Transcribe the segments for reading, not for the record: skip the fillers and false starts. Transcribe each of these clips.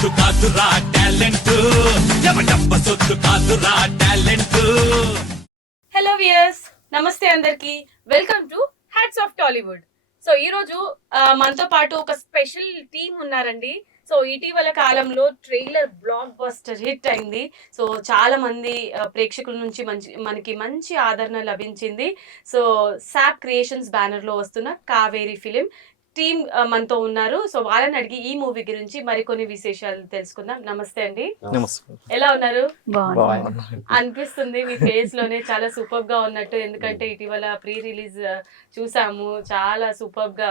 సొత్తు కాదురా టాలెంట్, ఎవడబ్బ సొత్తు కాదురా టాలెంట్. హలో వియర్స్, నమస్తే అందరికి. Welcome to hats off Tollywood. So ఈ రోజు మనతో పాటు ఒక స్పెషల్ టీమ్ ఉన్నారండి. సో ఇటీవల కాలంలో ట్రైలర్ బ్లాక్ బస్టర్ హిట్ అయింది. సో చాలా మంది ప్రేక్షకుల నుంచి మనకి మంచి ఆదరణ లభించింది. సో సాప్ క్రియేషన్స్ బ్యానర్ లో వస్తున్న కావేరి ఫిలిం టీమ్ మనతో ఉన్నారు. సో వాళ్ళని అడిగి ఈ మూవీ గురించి మరికొన్ని విశేషాలు తెలుసుకుందాం. నమస్తే అండి. ఎలా ఉన్నారు? అనిపిస్తుంది మీ ఫేస్ లోనే చాలా సూపర్ గా ఉన్నట్టు, ఎందుకంటే ఇటీవల ప్రీ రిలీజ్ చూసాము. చాలా సూపర్ గా,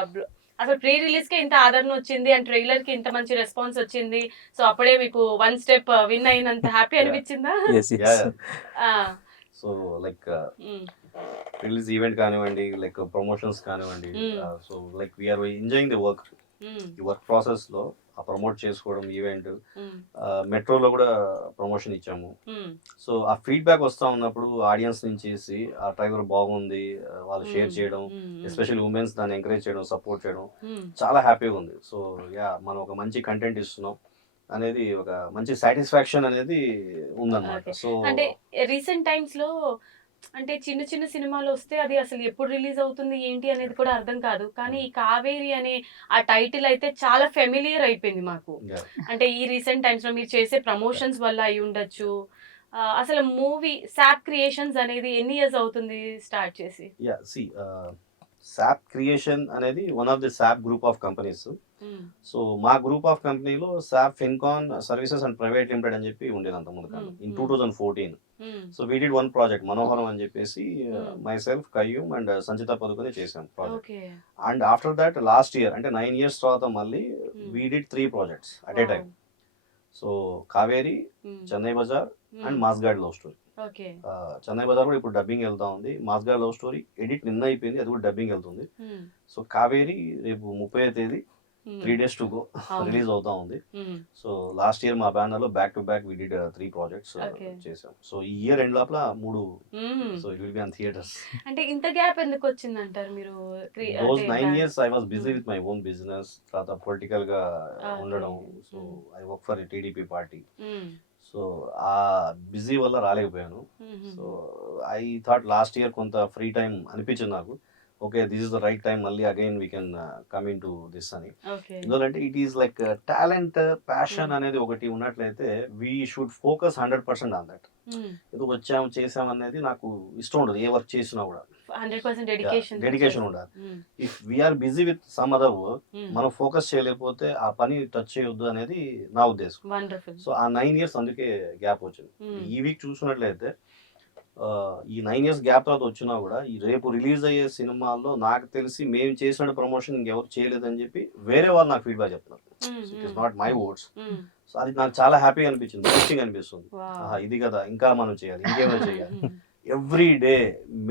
అసలు ప్రీ రిలీజ్ కి ఇంత ఆదరణ వచ్చింది అండ్ ట్రైలర్ కి ఇంత మంచి రెస్పాన్స్ వచ్చింది. సో అప్పుడే మీకు వన్ స్టెప్ విన్ అయినంత హ్యాపీ అనిపించిందా? సో లైక్ రిలీజ్ ఈవెంట్ కానివ్వండి, లైక్ ప్రమోషన్స్ కానివ్వండి, so like we're enjoying the work. ఈ వర్క్ ప్రాసెస్ లో ఆ ప్రమోట్ చేసుకోవడం, ఈవెంట్ మెట్రోలో కూడా ప్రమోషన్ ఇచ్చాము. సో ఆ ఫీడ్బ్యాక్ వస్తా ఉన్నప్పుడు ఆడియన్స్ నుంచి ఆ ట్రైలర్ బాగుంది వాళ్ళు షేర్ చేయడం, ఎస్పెషల్లీ ఉమెన్స్ దాన్ని ఎంకరేజ్ చేయడం, సపోర్ట్ చేయడం చాలా హ్యాపీగా ఉంది. సో యా, మనం ఒక మంచి కంటెంట్ ఇస్తున్నాం అనేది ఒక మంచి సాటిస్ఫాక్షన్ అనేది ఉందన్నమాట. సో అంటే రీసెంట్ టైమ్స్ లో అంటే చిన్న చిన్న సినిమాలు వస్తే అది అసలు ఎప్పుడు రిలీజ్ అవుతుంది ఏంటి అనేది కూడా అర్థం కాదు. కానీ ఈ కావేరి అనే ఆ టైటిల్ అయితే చాలా ఫెమిలియర్ అయిపోయింది మాకు. అంటే ఈ రీసెంట్ టైమ్స్ లో మీరు చేసే ప్రమోషన్స్ వల్ల అయి ఉండొచ్చు. అసలు మూవీ సాప్ క్రియేషన్స్ అనేది ఎన్ని ఇయర్స్ అవుతుంది స్టార్ట్ చేసి? సాప్ క్రియేషన్ అనేది one of the Saap group of companies. So మా గ్రూప్ ఆఫ్ కంపెనీలో Saap Fincon services and private limited అని చెప్పి ఉండేది అంత ముందు కాలం, in 2014. So we did one project Manoharam అని చెప్పేసి, my self, Qayyum and Sanchita Padukone చేసాం project. And after that last year, అంటే 9 years తర్వాత మళ్ళీ we did 3 projects at a time. So Kaveri, Chennai Bazaar and మాస్గాడ్ లవ్ స్టోరీ. చెన్నై బజార్ కూడా ఇప్పుడు డబ్బింగ్ వెళ్తా ఉంది. మాస్గాడ్ లవ్ స్టోరీ ఎడిట్ నిన్న అయిపోయింది, అది కూడా డబ్బింగ్ వెళ్తుంది. సో కావేరి రేపు 30వ తేదీ, 3 days to go రిలీజ్ అవుతా ఉంది. సో లాస్ట్ ఇయర్ మా బ్యానర్ లో back to back we did 3 projects చేసాం. సో ఈ ఇయర్ ఎండ్ లోపల 3. So it will be on theatres. అంటే ఇంత గ్యాప్ ఎందుకు వచ్చింది అంటారు మీరు? Those 9 years I was busy with my own business, తర్వాత పొలిటికల్ గా ఉండడం. So I work for TDP party. So ఆ బిజీ వల్ల రాలేకపోయాను. So I thought last year కొంత ఫ్రీ టైం అనిపించింది నాకు. Okay, this is the right time, మళ్ళీ again we can come in to this అని. ఎందుకంటే it is like talent, passion అనేది ఒకటి ఉన్నట్లయితే we should focus 100% on that. ఏదో వచ్చాము చేసాం అనేది నాకు ఇష్టం ఉండదు. ఏ వర్క్ చేసినా కూడా 100% డెడికేషన్ ఉండాలి. If we're busy with some other work, మనం ఫోకస్ చేయలేకపోతే ఆ పని టచ్ చేయొద్దు అనేది నా ఉద్దేశం. సో ఆ 9 years అందుకే గ్యాప్ వచ్చింది. ఈ వీక్ చూసుకున్నట్లయితే ఈ 9 years గ్యాప్ తర్వాత వచ్చినా కూడా ఈ రేపు రిలీజ్ అయ్యే సినిమాల్లో నాకు తెలిసి మేము చేసిన ప్రమోషన్ ఇంకెవరు చేయలేదని చెప్పి వేరే వాళ్ళు నాకు ఫీడ్బ్యాక్ చెప్తున్నారు. It is not my words. So అది నాకు చాలా హ్యాపీగా అనిపించింది, బూస్టింగ్ అనిపిస్తుంది. ఇది కదా, ఇంకా మనం చేయాలి, ఇంకేమైనా చేయాలి. ఎవ్రీ డే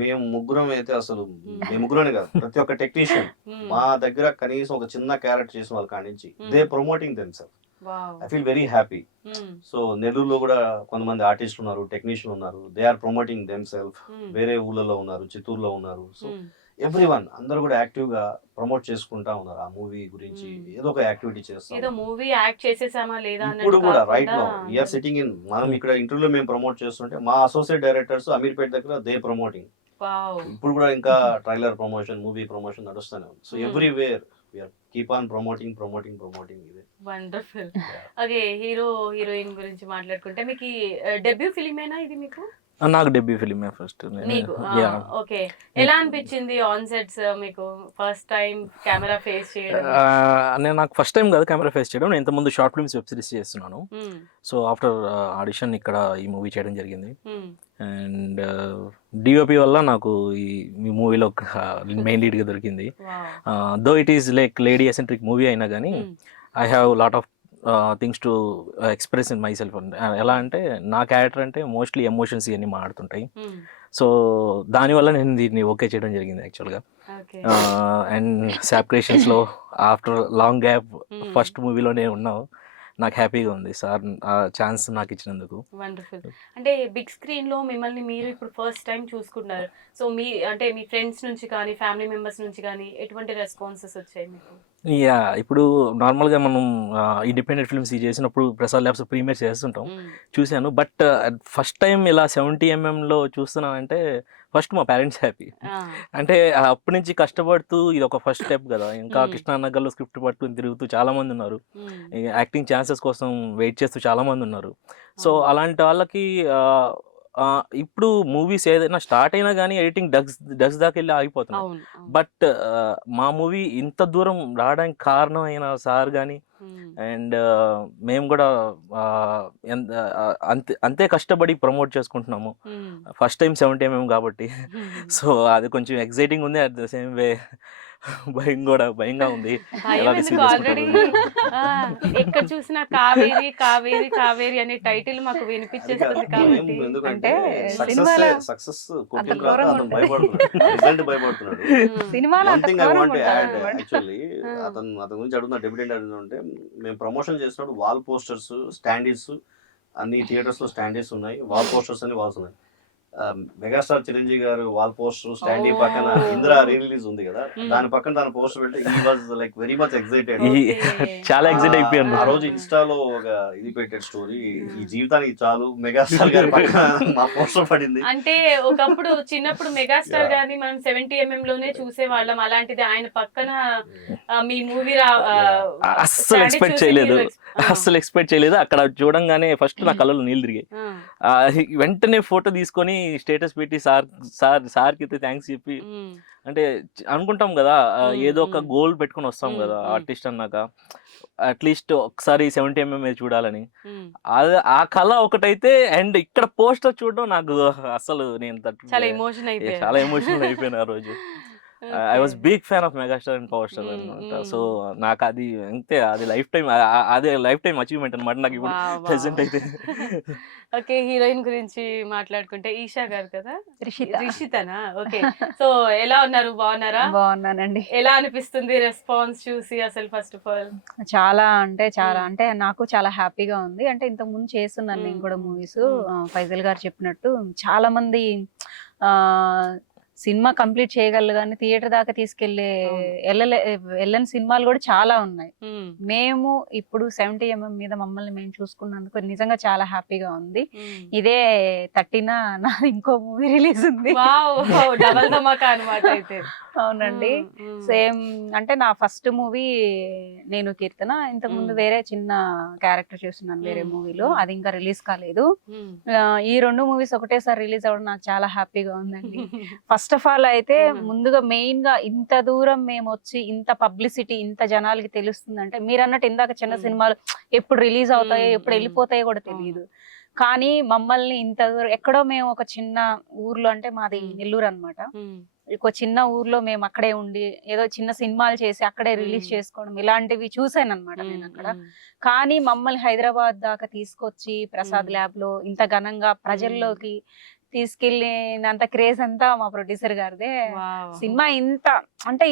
మేము ముగ్గురం అయితే, అసలు మేము ముగ్గురమే కాదు, ప్రతి ఒక్క టెక్నీషియన్ మా దగ్గర కనీసం ఒక చిన్న క్యారెక్టర్ చేసిన వాళ్ళ కాడి నుంచి they promoting themself. I feel very happy. So నెల్లూరులో కూడా కొంతమంది ఆర్టిస్టులు ఉన్నారు, టెక్నీషియన్ ఉన్నారు, దే ఆర్ ప్రమోటింగ్ దెమ్సెల్ఫ్. వేరే ఊళ్ళలో ఉన్నారు, చిత్తూరులో ఉన్నారు. సో ఎవ్రీవన్ అందరూ కూడా యాక్టివ్ గా ప్రమోట్ చేసుకుంటా ఉన్నారు. ఆ మూవీ గురించి ఏదో ఒక యాక్టివిటీ చేస్తాం. మూవీ యాక్ట్ చేసేసామా లేదా ఇప్పుడు కూడా right now we're sitting in, మనం ఇక్కడ ఇంటర్వ్యూలో మేము ప్రమోట్ చేస్తుంటే మా అసోసియేట్ డైరెక్టర్స్ అమీర్పేట్ దగ్గర దే ప్రమోటింగ్. ఇప్పుడు కూడా ఇంకా ట్రైలర్ ప్రమోషన్, మూవీ ప్రమోషన్ నడుస్తూనే ఉంది. So everywhere we're keep on promoting. ఇది వండర్ఫుల్. ఓకే, హీరో హీరోయిన్ గురించి మాట్లాడుకుంటే మీకు డెబ్యూ ఫిలిమేనా ఇది? మీకు నాకు డెబ్యూ ఫిలిమే ఫస్ట్. ఓకే, ఎలా అనిపించింది ఆన్ సెట్స్ మీకు ఫస్ట్ టైం కెమెరా ఫేస్ చేయడం? నేను నాకు ఫస్ట్ టైం కాదు కెమెరా ఫేస్ చేయడం. నేను ఇంతకుముందు షార్ట్ ఫిల్మ్స్, వెబ్ సిరీస్ చేస్తున్నాను. సో ఆఫ్టర్ ఆడిషన్ ఇక్కడ ఈ మూవీ చేయడం జరిగింది. అండ్ డిఓపి వల్ల నాకు ఈ మూవీలో మెయిన్ లీడ్గా దొరికింది. Though it is like lady eccentric movie అయినా కానీ I have lot of things to express in my self. ఎలా అంటే నా క్యారెక్టర్ అంటే మోస్ట్లీ ఎమోషన్స్ ఇవన్నీ మాడుతుంటాయి. సో దానివల్ల నేను దీన్ని ఓకే చేయడం జరిగింది యాక్చువల్గా. అండ్ సాప్ క్రియేషన్స్లో ఆఫ్టర్ లాంగ్ గ్యాప్ ఫస్ట్ మూవీలోనే ఉన్నావు. నాకు హ్యాపీగా ఉంది సార్ ఆ ఛాన్స్ నాకు ఇచ్చినందుకు. వండర్ఫుల్. అంటే బిగ్ స్క్రీన్ లో మిమ్మల్ని మీరు ఇప్పుడు ఫస్ట్ టైం చూసుకున్నారు. సో మీ ఫ్రెండ్స్ నుంచి కానీ ఫ్యామిలీ మెంబర్స్ నుంచి కానీ ఎటువంటి రెస్పాన్సెస్ వచ్చాయి మీకు? యా ఇప్పుడు నార్మల్గా మనం ఇండిపెండెంట్ ఫిల్మ్స్ చేసినప్పుడు ప్రసాద్ ల్యాబ్స్ ప్రీమియర్ చేస్తుంటాం, చూశాను. బట్ ఫస్ట్ టైం ఇలా 70mm చూస్తున్నానంటే ఫస్ట్ మా పేరెంట్స్ హ్యాపీ. అంటే అప్పటి నుంచి కష్టపడుతూ ఇది ఒక ఫస్ట్ స్టెప్ కదా. ఇంకా కృష్ణానగర్లో స్క్రిప్ట్ పట్టుకుని తిరుగుతూ చాలా మంది ఉన్నారు, యాక్టింగ్ ఛాన్సెస్ కోసం వెయిట్ చేస్తూ చాలా మంది ఉన్నారు. సో అలాంటి వాళ్ళకి ఇప్పుడు మూవీస్ ఏదైనా స్టార్ట్ అయినా కానీ ఎడిటింగ్ డగ్స్ దాకా వెళ్ళి ఆగిపోతున్నాయి. బట్ మా మూవీ ఇంత దూరం రావడానికి కారణం అయిన సార్ కానీ అండ్ మేము కూడా అంతే కష్టపడి ప్రమోట్ చేసుకుంటున్నాము. ఫస్ట్ టైం 70mm కాబట్టి సో అది కొంచెం ఎక్సైటింగ్ ఉంది, అట్ ద సేమ్ వే భయంగా ఉంది. ఆల్రెడీ ఎక్కడ చూసినా కావేరి కావేరి కావేరి అనే టైటిల్ మాకు వినిపించేస్తుంది కాబట్టి. అంటే సినిమాలో సక్సెస్ అంత ఘోరంగా భయపడుతున్నాడు. సినిమాలో అంత ఘోరంగా ఉంటుంది. యాక్చువల్లీ అతని గురించి అడుగుతున్నా, డెబ్యూటెంట్ అడుగుతుంటే మేము ప్రమోషన్ చేసినప్పుడు వాల్ పోస్టర్స్, స్టాండీస్ అన్ని థియేటర్స్ లో స్టాండీస్ ఉన్నాయి, వాల్ పోస్టర్స్ అన్ని వాల్స్ ఉన్నాయి. మెగాస్టార్ చిరంజీవి గారు వాల్ పోస్టర్ స్టాండీ పక్కన ఇందిరా రిలీజ్ ఉంది కదా, దాని పక్కన తన పోస్టర్ పెడితే he was like very much excited. చాలా ఎక్సైట్ అయిపోయాను ఆ రోజు ఇన్స్టాలో ఒక ఇది పెట్టాడు స్టోరీ, ఈ జీవితానికి చాలు మెగాస్టార్ గారి పక్కన మా పోస్టర్ పడింది. అంటే ఒకప్పుడు చిన్నప్పుడు మెగాస్టార్ గారిని మనం 70mm లోనే చూసేవాళ్ళం, అలాంటిది ఆయన పక్కన మీ మూవీ అస్సలు ఎక్స్పెక్ట్ చేయలేదు. అక్కడ చూడంగానే ఫస్ట్ నా కళ్ళలో నీళ్ళు తిరిగాయి. వెంటనే ఫోటో తీసుకొని స్టేటస్ పెట్టి సార్కి అయితే థ్యాంక్స్ చెప్పి, అంటే అనుకుంటాం కదా ఏదో ఒక గోల్ పెట్టుకుని వస్తాం కదా ఆర్టిస్ట్ అన్నాక, అట్లీస్ట్ ఒకసారి 70mm చూడాలని. ఆ కళ ఒకటైతే, అండ్ ఇక్కడ పోస్టర్ చూడడం నాకు అసలు నేను చాలా ఎమోషనల్ అయిపోయాను ఆ రోజు. I was big fan of megastar and power star అనమాట. సో నాకు అది అంతే, అది లైఫ్ టైం అచీవ్మెంట్ అనమాట నాకు ఇప్పుడు ప్రెసెంట్ అయితే. ఓకే, హీరోయిన్ గురించి మాట్లాడుకుంటే ఈషా గారు కదా, రిషితనా? ఓకే, సో ఎలా ఉన్నారు? బాగున్నానండి. ఎలా అనిపిస్తుంది రెస్పాన్స్ చూసి అసలు? ఫస్ట్ ఆఫ్ ఆల్ చాలా అంటే నాకు చాలా హ్యాపీగా ఉంది. అంటే ఇంతకు ముందు చేస్తున్నాను నేను కూడా మూవీస్. ఫైజల్ గారు చెప్పినట్టు చాలా మంది సినిమా కంప్లీట్ చేయగలరు కానీ థియేటర్ దాకా వెళ్ళని సినిమాలు కూడా చాలా ఉన్నాయి. మేము ఇప్పుడు 70mm మీద మమ్మల్ని మేము చూసుకున్నందుకు నిజంగా చాలా హ్యాపీగా ఉంది. ఇదే 30న నాది ఇంకో మూవీ రిలీజ్ ఉంది. అవునండి, సేమ్. అంటే నా ఫస్ట్ మూవీ నేను కీర్తన, ఇంతకు ముందు వేరే చిన్న క్యారెక్టర్ చేస్తున్నాను వేరే మూవీలో, అది ఇంకా రిలీజ్ కాలేదు. ఈ 2 మూవీస్ ఒకటేసారి రిలీజ్ అవ్వడం నాకు చాలా హ్యాపీగా ఉందండి. ఫస్ట్ ఆఫ్ ఆల్ అయితే ముందుగా మెయిన్ గా ఇంత దూరం మేము వచ్చి ఇంత పబ్లిసిటీ ఇంత జనాలకి తెలుస్తుందంటే, మీరు అన్నట్టు ఇందాక చిన్న సినిమాలు ఎప్పుడు రిలీజ్ అవుతాయో ఎప్పుడు వెళ్ళిపోతాయో కూడా తెలియదు, కానీ మమ్మల్ని ఇంత దూరం ఎక్కడో మేము ఒక చిన్న ఊర్లో, అంటే మాది నెల్లూరు అన్నమాట, ఒక చిన్న ఊర్లో మేము అక్కడే ఉండి ఏదో చిన్న సినిమాలు చేసి అక్కడే రిలీజ్ చేసుకోవడం ఇలాంటివి చూసాను అనమాట నేను అక్కడ. కానీ మమ్మల్ని హైదరాబాద్ దాకా తీసుకొచ్చి ప్రసాద్ ల్యాబ్ లో ఇంత ఘనంగా ప్రజల్లోకి తీసుకెళ్ళినంత క్రేజ్ అంతా మా ప్రొడ్యూసర్ గారిదే. సినిమా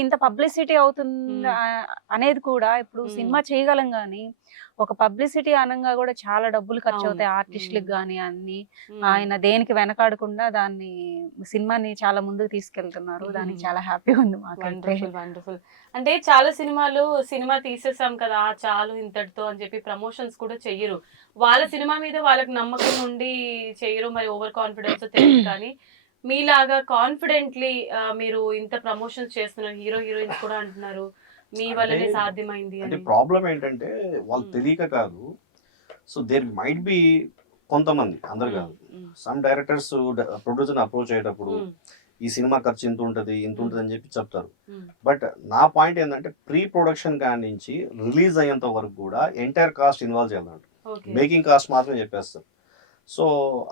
ఇంత పబ్లిసిటీ అవుతుంది అనేది కూడా, ఇప్పుడు సినిమా చేయగలం గానీ ఒక పబ్లిసిటీ అనంగా కూడా చాలా డబ్బులు ఖర్చు అవుతాయి ఆర్టిస్టులకు గానీ అన్ని. ఆయన దేనికి వెనకాడకుండా దాన్ని సినిమాని చాలా ముందుకు తీసుకెళ్తున్నారు, దానికి చాలా హ్యాపీగా ఉంది మాకు. వండర్ఫుల్. అంటే చాలా సినిమా తీసేసాం కదా చాలు ఇంతటితో అని చెప్పి ప్రమోషన్స్ కూడా చెయ్యరు, వాళ్ళ సినిమా మీద వాళ్ళకి నమ్మకం ఉండి చెయ్యరు, మరి ఓవర్ కాన్ఫిడెన్స్ తెలియదు. కానీ మీలాగా కాన్ఫిడెంట్లీ మీరు ఇంత ప్రమోషన్స్ చేస్తున్నారు, హీరోయిన్స్ కూడా అంటున్నారు మీ వల్లనే సాధ్యమైంది అంటే ప్రాబ్లం ఏంటంటే వాళ్ళు తెలియక కాదు. సో దేర్ మైట్ బి కొంతమంది, అందరు కాదు, సమ్ డైరెక్టర్స్ ప్రొడ్యూసర్ అప్రోచ్ అయ్యేటప్పుడు ఈ సినిమా ఖర్చు ఇంత ఉంటుంది అని చెప్పి చెప్తారు. బట్ నా పాయింట్ ఏంటంటే ప్రీ ప్రొడక్షన్ కాడి నుంచి రిలీజ్ అయ్యేంత వరకు కూడా ఎంటైర్ కాస్ట్ ఇన్వాల్వ్ చేయాలంట. మేకింగ్ కాస్ట్ మాత్రమే చెప్పేస్తారు. సో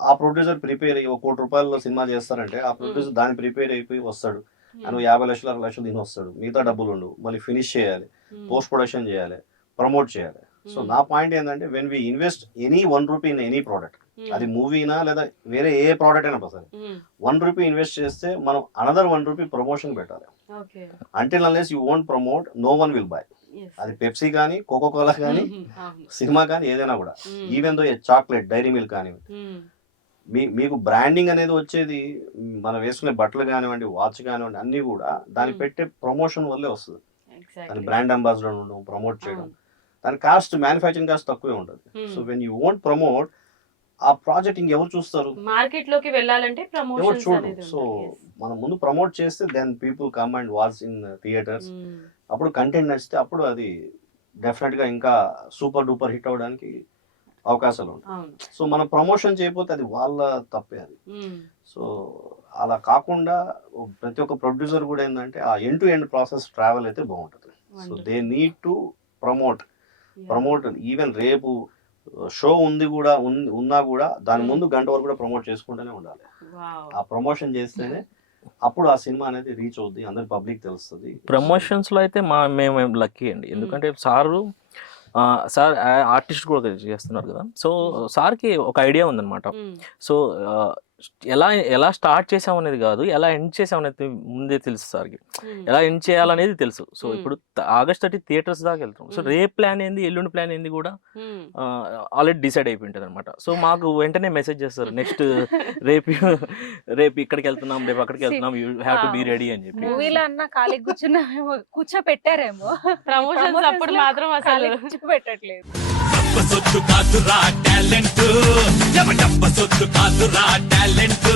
ఆ ప్రొడ్యూసర్ ప్రిపేర్ అయ్యి 1 కోటి రూపాయల్లో సినిమా చేస్తారంటే ఆ ప్రొడ్యూసర్ దాన్ని ప్రిపేర్ అయిపోయి వస్తాడు, ఆయన 50 లక్షలు 60 లక్షలు దీని వస్తాడు, మిగతా డబ్బులు ఉండవు, మళ్ళీ ఫినిష్ చేయాలి, పోస్ట్ ప్రొడక్షన్ చేయాలి, ప్రమోట్ చేయాలి. సో నా పాయింట్ ఏంటంటే when we invest any 1 rupee in any product, అది మూవీనా లేదా వేరే ఏ ప్రోడక్ట్ అయినా సరే, 1 రూపీ ఇన్వెస్ట్ చేస్తే మనం అనదర్ 1 రూపీ ప్రమోషన్ పెట్టాలి. Until unless you won't promote, no one will buy. అది పెప్సీ కానీ, కోకో కోలా కానీ, సినిమా కానీ, ఏదైనా కూడా, even though chocolate, Dairy Milk కానివ్వండి, మీకు బ్రాండింగ్ అనేది వచ్చేది మనం వేసుకునే బట్టలు కానివ్వండి, వాచ్ కానివ్వండి, అన్ని కూడా దాన్ని పెట్టే ప్రమోషన్ వల్లే వస్తుంది. దాని బ్రాండ్ అంబాసిడర్ ఉండడం, ప్రమోట్ చేయడం, దాని కాస్ట్ మ్యానుఫ్యాక్చరింగ్ కాస్ట్ తక్కువే ఉంటుంది. So when you won't promote ఆ ప్రాజెక్ట్ ఇంకెవరు చూస్తారు, మార్కెట్ లోకి వెళ్ళాలంటే ఎవరు ప్రమోషన్స్ చూడరు. అనేది సో మనం ముందు ప్రమోట్ చేస్తే then people come and watch in theatres. అప్పుడు కంటెంట్ నచ్చితే అప్పుడు అది డెఫినెట్ గా ఇంకా సూపర్ డూపర్ హిట్ అవడానికి అవకాశాలు ఉంటాయి. సో మనం ప్రమోషన్ చేయకపోతే అది వాళ్ళ తప్పే అది. సో అలా కాకుండా ప్రతి ఒక్క ప్రొడ్యూసర్ కూడా ఏంటంటే ఆ end to end process travel అయితే బాగుంటుంది. So they need to promote. Even రేపు షో ఉంది కూడా ఉన్నా కూడా దాని ముందు గంట వరకు కూడా ప్రమోట్ చేసుకుంటూనే ఉండాలి. ఆ ప్రమోషన్ చేస్తేనే అప్పుడు ఆ సినిమా అనేది రీచ్ అవుద్ది, అందరి పబ్లిక్ తెలుస్తుంది. ప్రమోషన్స్ లో అయితే మేము లక్కీ అండి, ఎందుకంటే సార్ ఆర్టిస్ట్ కూడా చేస్తున్నారు కదా. సో సార్కి ఒక ఐడియా ఉందన్నమాట. సో ఎలా స్టార్ట్ చేసాం అనేది కాదు, ఎలా ఎండ్ చేసాం అనేది ముందే తెలుసు సార్కి. ఎలా ఎండ్ చేయాలనేది తెలుసు. సో ఇప్పుడు ఆగస్ట్ 30 థియేటర్స్ దాకా వెళ్తాం. సో రేపు ప్లాన్ ఏంది, ఎల్లుండి ప్లాన్ ఏంది కూడా ఆల్రెడీ డిసైడ్ అయిపోయింటుంది అనమాట. సో మాకు వెంటనే మెసేజ్ చేస్తారు, నెక్స్ట్ రేపు ఇక్కడికి వెళ్తున్నాం, రేపు అక్కడికి వెళ్తున్నాం, you have to be ready అని చెప్పి. మూవీలో అన్న ఖాళీ కూర్చోపెట్టారేమో, ప్రమోషన్స్ అప్పుడు మాత్రం అసలు పెట్టట్లేదు. సొత్తు కాదురా టాలెంట్, డబ్బ సొత్తు కాదురా టాలెంట్.